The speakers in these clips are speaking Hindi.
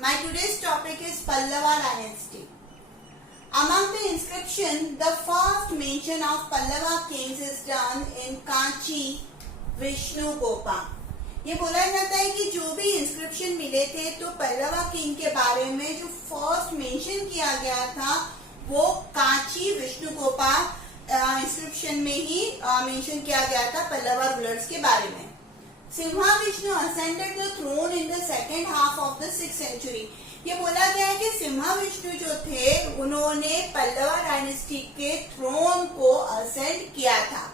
My today's topic is Pallava dynasty. Among the inscription, the first mention of Pallava kings is done in Kanchi, Vishnugopa. ये बोला जाता है कि जो भी इंस्क्रिप्शन मिले थे तो पल्लवा किंग के बारे में जो फर्स्ट मेंशन किया गया था वो कांची विष्णुगोपा इंस्क्रिप्शन में ही मेंशन किया गया था पल्लवा रूलर्स के बारे में. Simha Vishnu ascended the throne in the second half of the 6th century. ये बोला गया है कि सिम्हा विष्णु जो थे उन्होंने पल्लवा डायनेस्टी के थ्रोन को असेंड किया था.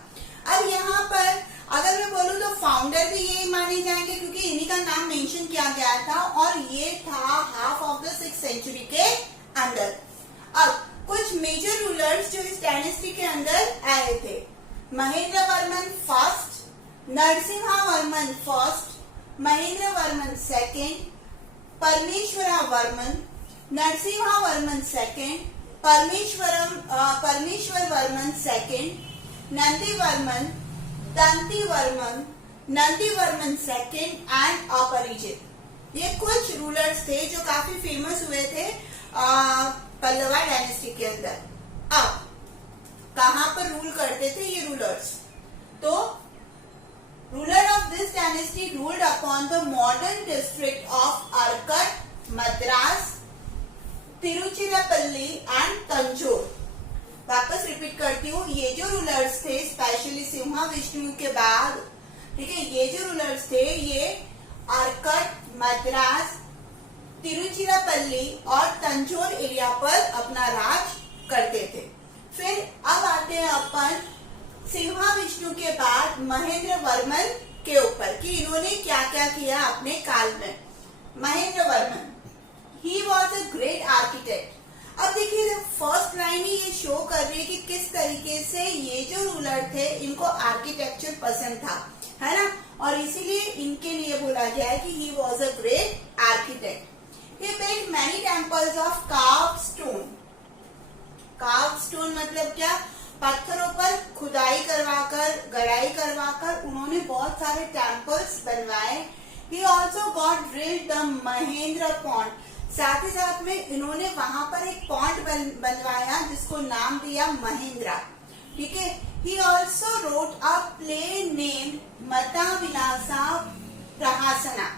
अब यहाँ पर अगर मैं बोलूँ तो फाउंडर भी यही माने जाएंगे क्योंकि इन्हीं का नाम मेंशन किया गया था और ये था half of the 6th century के अंदर. अब कुछ मेजर रूलर्स जो इस डायनेस्टी के अंदर आए थे. Mahendra Varman first, Narasimha Varman first, Mahendra Varman second, Parameshwara Varman, Narasimha Varman second, Parameshwar Varman second, Nandi Varman, Danti Varman, Nandi Varman second and Aparajita. ये कुछ रूलर्स थे जो काफी फेमस हुए थे पल्लवा डायनेस्टी के अंदर. अब कहां पर रूल करते थे ये रूलर्स? तो ruler of this dynasty ruled upon the modern district of Arcot, Madras, Tiruchirappalli and Tanjore. वापस रिपीट करती हूँ, ये जो रूलर्स थे स्पेशली सिम्हा विष्णु के बाद, ठीक है, ये जो रूलर्स थे ये आर्कट, मद्रास, तिरुचिरापल्ली और तंजौर एरिया पर अपना राज करते थे. फिर अब आते हैं अपन सिम्हा विष्णु के बाद महेंद्र वर्मन के ऊपर कि इन्होंने क्या क्या किया अपने काल में. Mahendra Varman, he was a great architect. अब देखिए फर्स्ट लाइन ही ये शो कर रही है कि किस तरीके से ये जो रूलर थे इनको आर्किटेक्चर पसंद था, है ना, और इसीलिए इनके लिए बोला गया है कि he was a great architect. He built many temples of carved stone. Carved stone मतलब क्या? पत्थरों पर खुदाई करवाकर, गड़ाई करवाकर उन्होंने बहुत सारे टेम्पल्स बनवाए. He also got drilled the Mahendra pond. साथ ही साथ में इन्होंने वहां पर एक पॉन्ड बनवाया जिसको नाम दिया महेंद्रा. ठीक है. He also wrote a play named मता विलासा प्रहासना.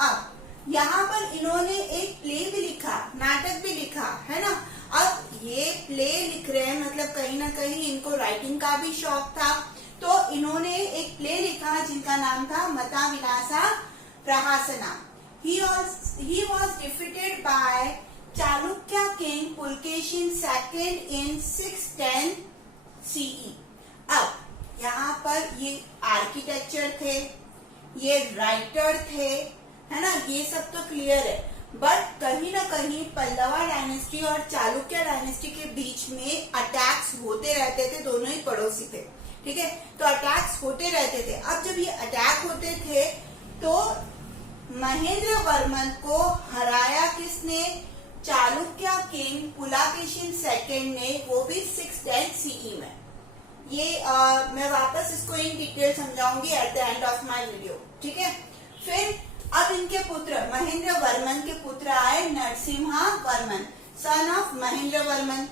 अब यहाँ पर इन्होंने एक प्ले भी लिखा, नाटक भी लिखा, है ना. अब ये प्ले लिख रहे हैं मतलब कहीं ना कहीं इनको राइटिंग का भी शौक था, तो इन्होंने एक प्ले लिखा जिनका नाम था मता विलासा प्रहासना. He was defeated by Chalukya king Pulkeshi II in 610 CE. अब यहाँ पर ये आर्किटेक्चर थे, ये राइटर थे, है ना, ये सब तो क्लियर है. बट कहीं ना कहीं पल्लवा डायनेस्टी और चालुक्य डायनेस्टी के बीच में अटैक्स होते रहते थे. दोनों ही पड़ोसी थे, ठीक है, तो अटैक्स होते रहते थे. अब जब ये अटैक होते थे तो महेंद्र वर्मन को हराया किसने? चालुक्य किंग पुलाकेशिन II ने, वो भी 610 CE में. ये मैं वापस इसको इन डिटेल समझाऊंगी at the end of my video, ठीक है. फिर अब इनके पुत्र महेंद्र वर्मन के पुत्र आए नरसिम्हा वर्मन, सन ऑफ महेंद्र वर्मन,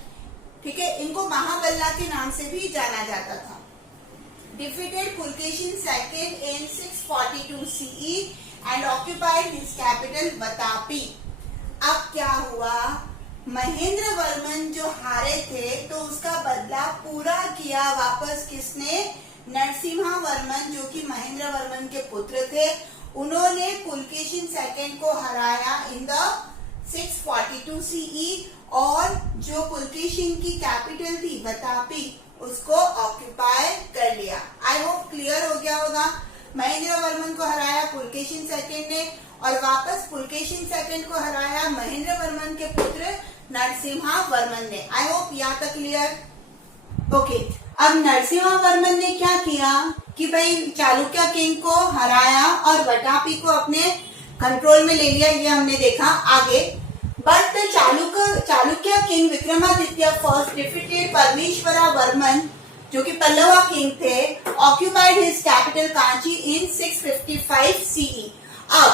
ठीक है. इनको महाबल्ला के नाम से भी जाना जाता था. Defeated Pulakeshin II in 642 CE and occupied his capital Vatapi. अब क्या हुआ? महेंद्र वर्मन जो हारे थे तो उसका बदला पूरा किया वापस किसने? नरसिम्हा वर्मन, जो कि महेंद्र वर्मन के पुत्र थे. उन्होंने पुलकेशिन II को हराया इन द 642 CE और जो पुलकेशिन की कैपिटल थी वातापी उसको ऑक्यूपाई कर लिया. आई होप क्लियर हो गया होगा. महेंद्र वर्मन को हराया पुलकेशिन II ने और वापस पुलकेशिन II को हराया महेंद्र वर्मन के पुत्र नरसिम्हा वर्मन ने. आई होप यहाँ तक क्लियर. ओके. अब नरसिम्हा वर्मन ने क्या किया कि भाई चालुक्य किंग को हराया और वातापी को अपने कंट्रोल में ले लिया, ये हमने देखा आगे. But the Chalukya king Vikramaditya first defeated परमेश्वरा वर्मन, जो कि पल्लवा किंग थे, ऑक्यूपाइड हिज कैपिटल कांची इन 655 CE. अब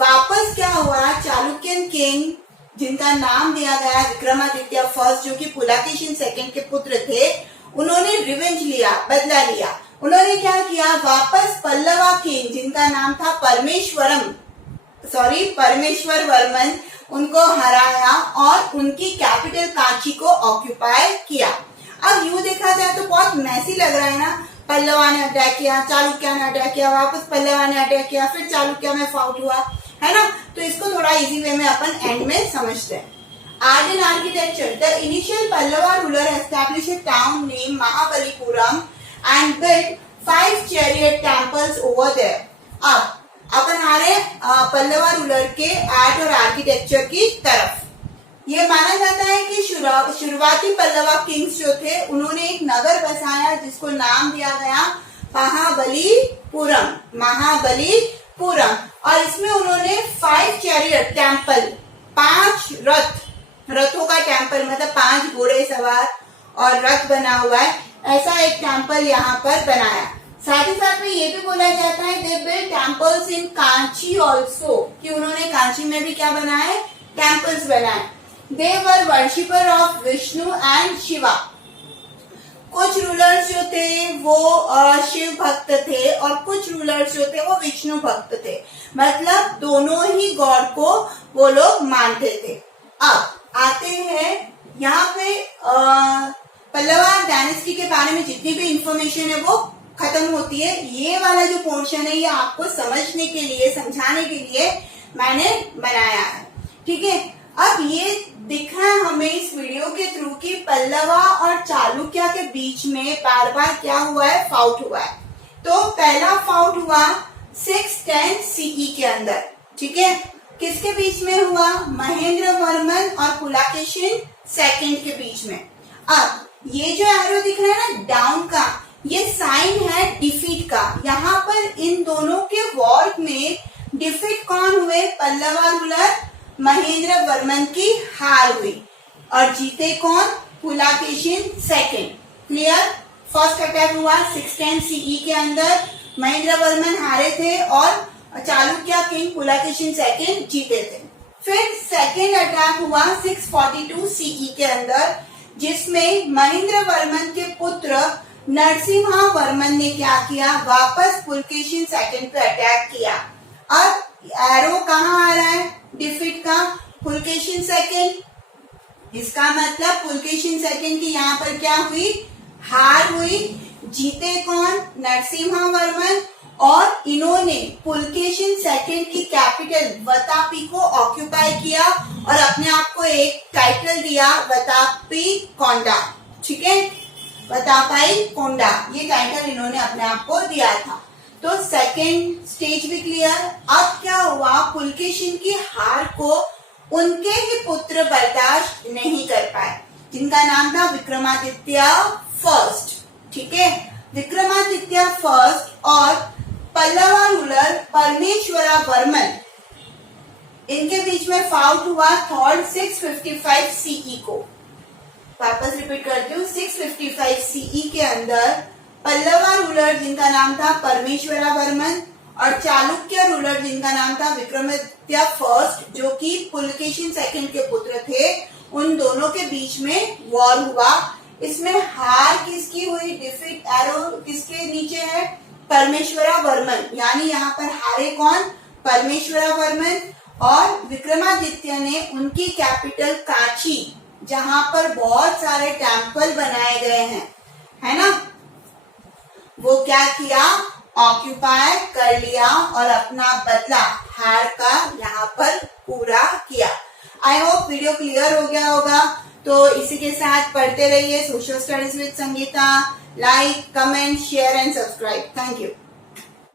वापस क्या हुआ? चालुक्य सेकंड किंग जिनका नाम दिया गया विक्रमादित्य फर्स्ट, जो कि पुलकेशिन सेकंड के पुत्र थे, उन्होंने रिवेंज लिया, बदला लिया। उन्होंने क्या किया, वापस पल्लवा किंग जिनका नाम था परमेश्वर वर्मन, उनको हराया और उनकी कैपिटल कांची को ऑक्यूपाई किया। अब यूं देखा जाए तो बहुत मैसी लग रहा है ना, पल्लवा ने अटैक किया, चालुक्य ने अटैक किया, वापस पल्लवा ने अटैक किया, फिर चालुक्य में फाउट हुआ, है ना। तो इसको थोड़ा इजी वे में अपन एंड में समझते हैं। Art and architecture. The initial Pallava ruler established a town named Mahabalipuram and built 5 chariot temples over there. अब अपन आ रहे पल्लवा रूलर के आर्ट और आर्किटेक्चर की तरफ। ये माना जाता है कि शुरुआती पल्लवा किंग्स जो थे, उन्होंने एक नगर बसाया जिसको नाम दिया गया महाबलीपुरम, और इसमें उन्होंने 5 चैरियट टेम्पल, 5 रथों का टेम्पल, मतलब 5 घोड़े सवार और रथ बना हुआ है, ऐसा एक टेम्पल यहाँ पर बनाया। साथ ही साथ में ये भी बोला जाता है they build temples in Kanchi also, कि उन्होंने कांची में भी क्या बनाए, टेम्पल्स बनाए। They were worshipper of Vishnu and Shiva. कुछ रूलर्स जो थे वो शिव भक्त थे और कुछ रूलर्स जो थे वो विष्णु भक्त थे, मतलब दोनों ही गॉड को वो लोग मानते थे। अब आते हैं यहाँ पे पल्लवा डायनेस्टी के बारे में जितनी भी इंफॉर्मेशन है वो खत्म होती है। ये वाला जो पोर्शन है ये आपको समझने के लिए, समझाने के लिए मैंने बनाया है, ठीक है। अब ये दिख रहा है हमें इस वीडियो के थ्रू कि पल्लवा और चालुक्य के बीच में बार बार क्या हुआ है, फाउट हुआ है। तो पहला फाउट हुआ 610 सीई के अंदर, ठीक है। किसके बीच में हुआ, महेंद्र वर्मन और पुलकेशिन सेकंड के बीच में। अब ये जो एरो दिख रहा है ना डाउन का, ये साइन है डिफीट का। यहाँ पर इन दोनों के वॉर में डिफीट कौन हुए, पल्लवा रूलर महेंद्र वर्मन की हार हुई, और जीते कौन, Pulakeshin second. Clear. First attack हुआ 610 सीई के अंदर, महेंद्र वर्मन हारे थे और चालुक्य किंग पुलकेशिन सेकंड जीते थे। फिर सेकंड अटैक हुआ 642 सीई के अंदर, जिसमें महेंद्र वर्मन के पुत्र नरसिम्हा वर्मन ने क्या किया, वापस पुलकेशिन सेकंड पे अटैक किया। अब एरो कहाँ आ रहा है, डिफीट का, पुलकेशिन सेकंड। इसका मतलब पुलकेशिन सेकंड की यहाँ पर क्या हुई, हार हुई। जीते कौन, नरसिम्हा वर्मन, और इन्होंने पुलकेशिन सेकंड की कैपिटल वतापी को ऑक्यूपाई किया और अपने आप को एक टाइटल दिया, वतापी कोंडा, ठीक है, वतापाई कोंडा, ये टाइटल इन्होंने अपने आप को दिया था। तो सेकंड स्टेज भी क्लियर। अब क्या हुआ, पुलकेशिन की हार को उनके ही पुत्र बर्दाश्त नहीं कर पाए, जिनका नाम था विक्रमादित्य फर्स्ट, ठीक है। विक्रमादित्य फर्स्ट और पल्लवा रूलर परमेश्वरा वर्मन, इनके बीच में फाउट हुआ थर्ड 655 सीई को। वापस रिपीट करती हूँ, 655 सीई के अंदर पल्लवा रूलर जिनका नाम था परमेश्वरा वर्मन और चालुक्य रूलर जिनका नाम था विक्रमादित्य फर्स्ट, जो कि पुलकेशिन सेकंड के पुत्र थे, उन दोनों के बीच में वॉर हुआ। इसमें हार किसकी हुई, डिफीट एरो किसके नीचे है, परमेश्वरा वर्मन, यानी यहाँ पर हारे कौन, परमेश्वरा वर्मन। और विक्रमादित्य ने उनकी कैपिटल कांची, जहां पर बहुत सारे टेम्पल बनाए गए हैं, है ना, वो क्या किया, ऑक्यूपाई कर लिया और अपना बदला हार का यहाँ पर पूरा किया। आई होप वीडियो क्लियर हो गया होगा। तो इसी के साथ पढ़ते रहिए social studies with Sangeeta. Like, comment, share and subscribe. Thank you.